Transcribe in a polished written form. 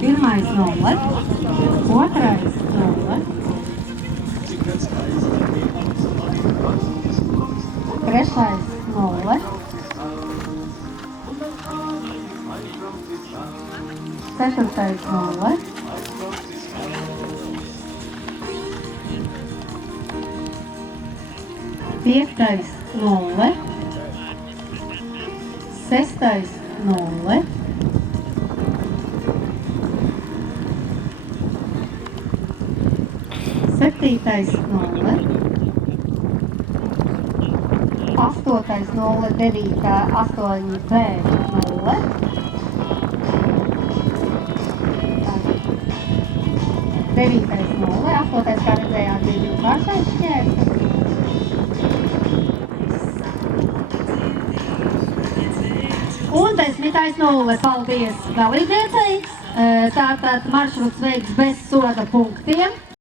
Pirmais 0, otrais 0, trešais 0, ceturtais 0, piektais 0, sestais 0, septītais 0, astotais 0, 9, 8B 0, devītais 0, astotais, kā redzējāt, bija divkāršais šķērslis. Un 10. 0. Paldies dalībniecei. Tātad maršruts veikts bez soda punktiem.